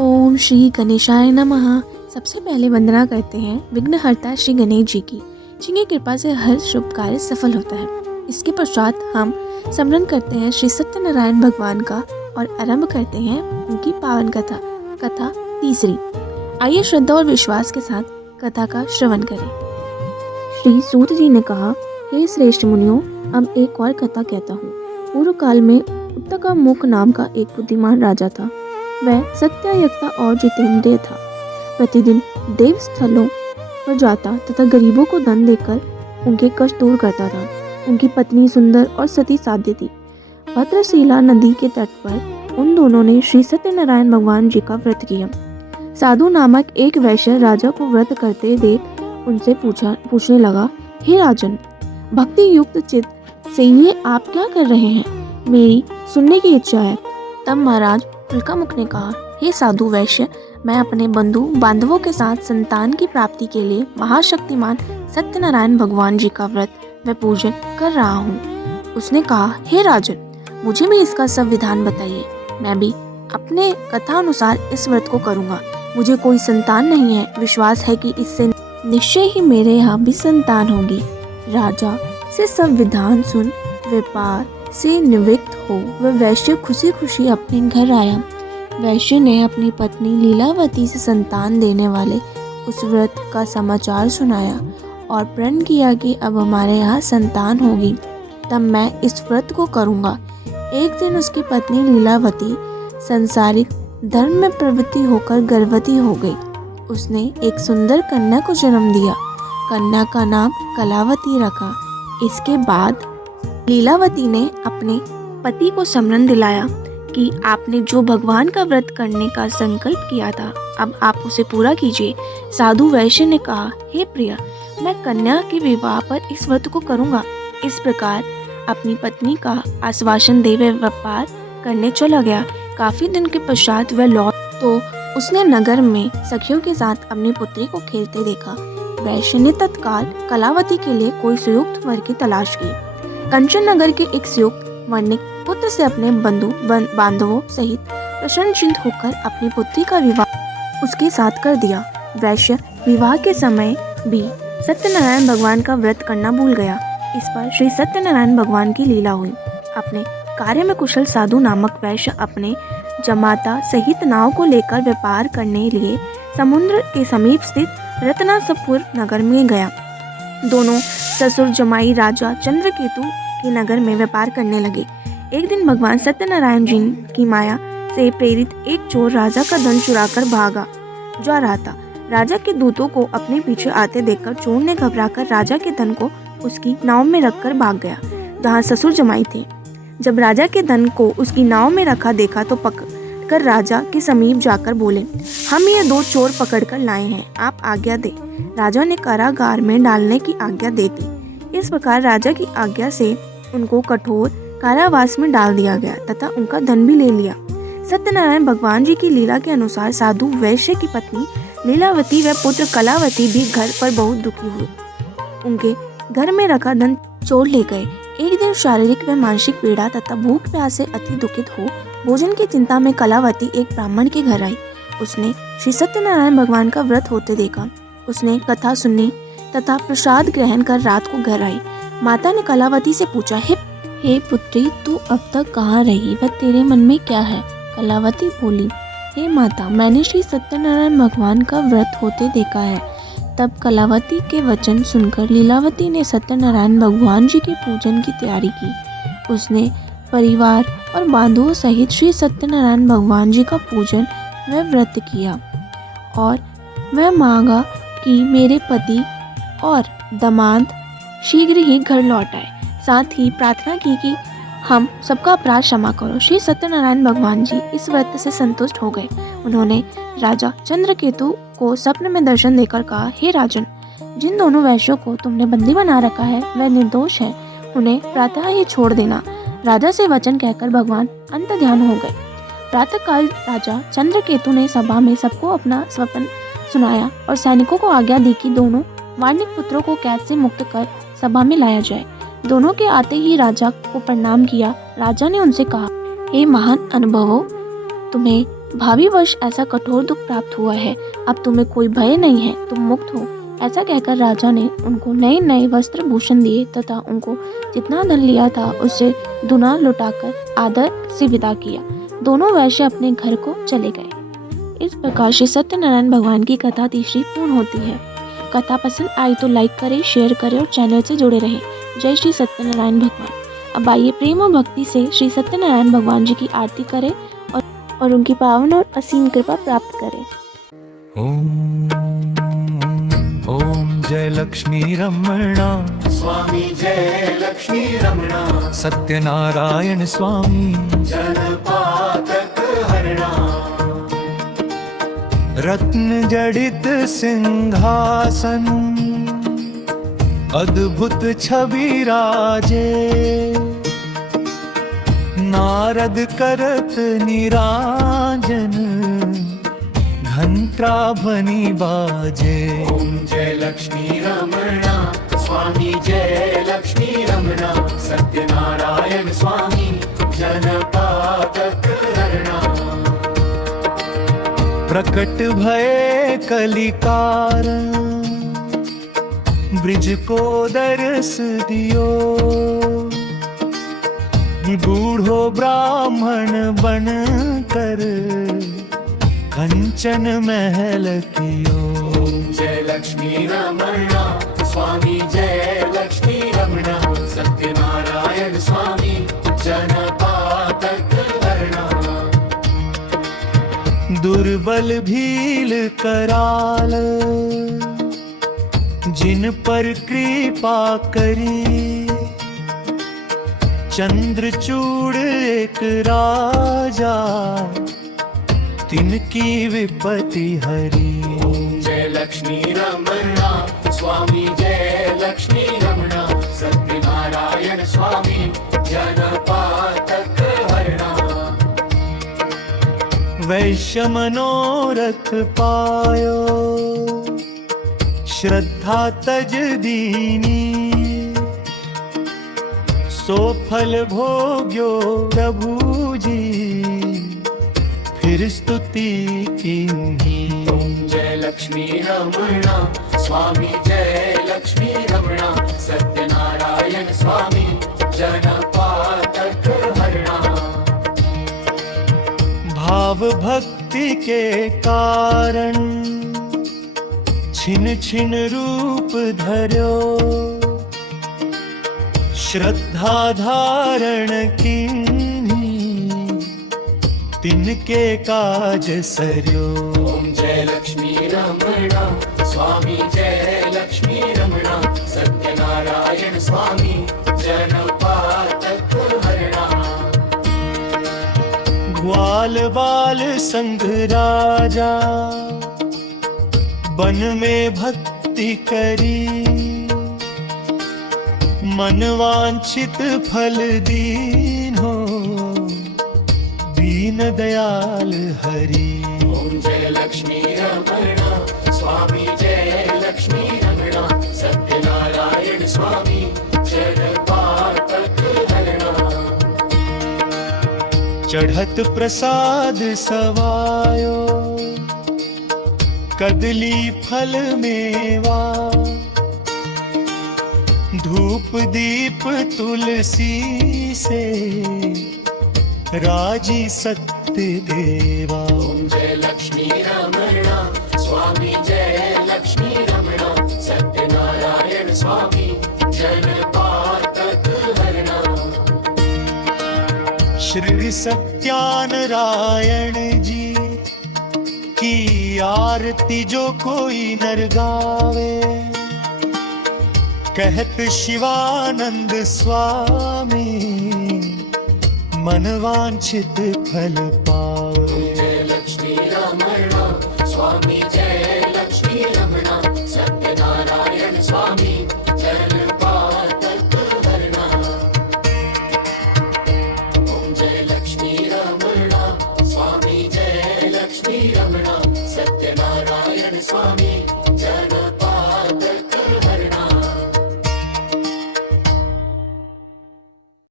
ओम श्री गणेशाय नमः। सबसे पहले वंदना करते हैं विघ्नहर्ता श्री गणेश जी की, जिनकी कृपा से हर शुभ कार्य सफल होता है। इसके पश्चात हम स्मरण करते हैं श्री सत्यनारायण भगवान का और आरंभ करते हैं उनकी पावन कथा तीसरी। आइए श्रद्धा और विश्वास के साथ कथा का श्रवण करें। श्री सूत जी ने कहा, हे श्रेष्ठ मुनियों, अब एक और कथा कहता हूँ। पूर्व काल में उत्तकामुख नाम का एक बुद्धिमान राजा था। वह सत्यायकता और जितेंद्रिय था। प्रतिदिन देव स्थलों पर जाता तथा गरीबों को धन देकर उनके कष्ट दूर करता था। उनकी पत्नी सुंदर और सती साध्य थी। भद्रशिला नदी के तट पर उन दोनों ने श्री सत्यनारायण भगवान जी का व्रत किया। साधु नामक एक वैश्य राजा को व्रत करते देख उनसे पूछने लगा, हे राजन, भक्ति युक्त चित्त से ये आप क्या कर रहे हैं? मेरी सुनने की इच्छा है। तब महाराज उल्कामुख ने कहा, हे साधु वैश्य, मैं अपने बंधु बांधवों के साथ संतान की प्राप्ति के लिए महाशक्तिमान सत्यनारायण भगवान जी का व्रत व पूजन कर रहा हूँ। उसने कहा, हे राजन, मुझे भी इसका सब विधान बताइए। मैं भी अपने कथा अनुसार इस व्रत को करूँगा। मुझे कोई संतान नहीं है। विश्वास है कि इससे निश्चय ही मेरे यहाँ भी संतान होगी। राजा से सब विधान सुन व्यापार से निवृत्त हो वह वैश्य खुशी खुशी अपने घर आया। वैश्य ने अपनी पत्नी लीलावती से संतान देने वाले उस व्रत का समाचार सुनाया और प्रण किया कि अब हमारे यहाँ संतान होगी, तब मैं इस व्रत को करूँगा। एक दिन उसकी पत्नी लीलावती संसारिक धर्म में प्रवृत्ति होकर गर्भवती हो गई। उसने एक सुंदर कन्या को जन्म दिया। कन्या का नाम कलावती रखा। इसके बाद लीलावती ने अपने पति को स्मरण दिलाया कि आपने जो भगवान का व्रत करने का संकल्प किया था, अब आप उसे पूरा कीजिए। साधु वैश्य ने कहा, हे प्रिय, मैं कन्या के विवाह पर इस व्रत को करूँगा। इस प्रकार अपनी पत्नी का आश्वासन दे वह व्यापार करने चला गया। काफी दिन के पश्चात वह लौट तो उसने नगर में सखियों के साथ अपनी पुत्री को खेलते देखा। वैश्य ने तत्काल कलावती के लिए कोई सुयुक्त वर की तलाश की। कंचन नगर के एक सुयुक्त वणिक पुत्र से अपने बंधु बांधवों सहित प्रसन्नचित्त होकर अपनी पुत्री का विवाह उसके साथ कर दिया। वैश्य विवाह के समय भी सत्यनारायण भगवान का व्रत करना भूल गया। इस पर श्री सत्यनारायण भगवान की लीला हुई। अपने कार्य में कुशल साधु नामक वैश्य अपने जमाता सहित नाव को लेकर व्यापार करने लिए समुद्र के समीप स्थित रत्नासपुर नगर में गया। दोनों ससुर जमाई राजा चंद्रकेतु के नगर में व्यापार करने लगे। एक दिन भगवान सत्यनारायण जी की माया से प्रेरित एक चोर राजा का धन चुराकर भागा जा रहा था। राजा के दूतों को अपने पीछे आते देखकर चोर ने घबराकर राजा के धन को उसकी नाव में रखकर भाग गया, जहाँ ससुर जमाई थे। जब राजा के धन को उसकी नाव में रखा देखा तो पकड़कर राजा के समीप जाकर बोले, हम ये दो चोर पकड़कर लाए हैं, आप आज्ञा दे। राजा ने कारागार में डालने की आज्ञा दे दी। इस प्रकार राजा की आज्ञा से उनको कठोर कारावास में डाल दिया गया तथा उनका धन भी ले लिया। सत्यनारायण भगवान जी की लीला के अनुसार साधु वैश्य की पत्नी लीलावती व पुत्र कलावती भी घर पर बहुत दुखी हुए। उनके घर में रखा धन चोर ले गए। एक दिन शारीरिक व मानसिक पीड़ा तथा भूख प्यास से अति दुखित हो भोजन की चिंता में कलावती एक ब्राह्मण के घर आई। उसने श्री सत्यनारायण भगवान का व्रत होते देखा। उसने कथा सुनी तथा प्रसाद ग्रहण कर रात को घर आई। माता ने कलावती से पूछा, हे पुत्री, तू अब तक कहाँ रही व तेरे मन में क्या है? कलावती बोली, हे माता, मैंने श्री सत्यनारायण भगवान का व्रत होते देखा है। तब कलावती के वचन सुनकर लीलावती ने सत्यनारायण भगवान जी के पूजन की तैयारी की। उसने परिवार और बांधवों सहित श्री सत्यनारायण भगवान जी का पूजन व व्रत किया और वह मांगा कि मेरे पति और दामाद शीघ्र ही घर लौट आए। साथ ही प्रार्थना की कि हम सबका अपराध क्षमा करो। श्री सत्यनारायण भगवान जी इस व्रत से संतुष्ट हो गए। उन्होंने राजा चंद्रकेतु को स्वप्न में दर्शन देकर कहा, हे राजन, जिन दोनों वैश्यों को तुमने बंदी बना रखा है वह निर्दोष है, उन्हें प्रातः ही छोड़ देना। राजा से वचन कहकर भगवान अंतर्ध्यान हो गए। प्रातःकाल राजा चंद्रकेतु ने सभा में सबको अपना स्वप्न सुनाया और सैनिकों को आज्ञा दी कि दोनों वाणिक पुत्रों को कैद से मुक्त कर सभा में लाया जाए। दोनों के आते ही राजा को प्रणाम किया। राजा ने उनसे कहा, हे महान अनुभवो, तुम्हें भाभी वश ऐसा कठोर दुख प्राप्त हुआ है, अब तुम्हें कोई भय नहीं है, तुम मुक्त हो। ऐसा कहकर राजा ने उनको नए नए वस्त्र भूषण दिए तथा उनको जितना धन लिया था उससे दुना लुटाकर आदर से विदा किया। दोनों वैश्य अपने घर को चले गए। इस प्रकार श्री सत्यनारायण भगवान की कथा तीसरी पूर्ण होती है। कथा पसंद आई तो लाइक करें, शेयर करें और चैनल से जुड़े रहें। जय श्री सत्यनारायण भगवान। अब आइए प्रेम और भक्ति से श्री सत्यनारायण भगवान जी की आरती करें और उनकी पावन और असीम कृपा प्राप्त करें। ओम जय लक्ष्मी रमणा स्वामी जय लक्ष्मी रमणा सत्यनारायण स्वामी जनपातक हरणा रत्न जड़ित सिंहासन अद्भुत छवि राजे नारद करत निराजन घंटाध्वनि बाजे। ओम जय लक्ष्मी रमणा स्वामी जय लक्ष्मी रमणा सत्यनारायण स्वामी जनपातक हरणा प्रकट भये कलिकार ब्रिज को दरस दियो बूढ़ो ब्राह्मण बन कर कंचन महल कियो। ओम जय लक्ष्मी रमणा स्वामी जय लक्ष्मी रमणा सत्यनारायण स्वामी जनपातक हरणा दुर्बल भील कराल जिन पर कृपा करी चंद्रचूड़ एक राजा तिनकी विपत्ति हरी। ओम जय लक्ष्मी रमणा स्वामी जय लक्ष्मी रमणा सत्यनारायण स्वामी जनपातक हरणा वैश्य मनोरथ पायो श्रद्धा तज दीनी सो फल भोग्यो प्रभु जी फिर स्तुति कीन्ही। ओम जय लक्ष्मी रमणा स्वामी जय लक्ष्मी रमणा सत्यनारायण स्वामी जनपातक हरणा भाव भक्ति के कारण छिन छिन रूप धर्यो श्रद्धा धारण कीन्ही तिनके काज सर्यो। ओम जय लक्ष्मी रमणा स्वामी जय लक्ष्मी रमणा सत्यनारायण स्वामी जनपातक हरणा ग्वाल बाल संग राजा बन में भक्ति करी मन वांछित फल दीनो दीन दयाल हरि। ओम जय लक्ष्मी रमणा स्वामी जय लक्ष्मी रमणा सत्यनारायण स्वामी जनपातक हरणा चढ़त प्रसाद सवायो कदली फल मेवा धूप दीप तुलसी से राजी सत्य देवा। ओम जय लक्ष्मी रमणा स्वामी जय लक्ष्मी रमणा सत्यनारायण स्वामी जनपातक हरणा श्री सत्यानारायण जी की आरती जो कोई नर गावे कहत शिवानंद स्वामी मन वांछित फल पावे।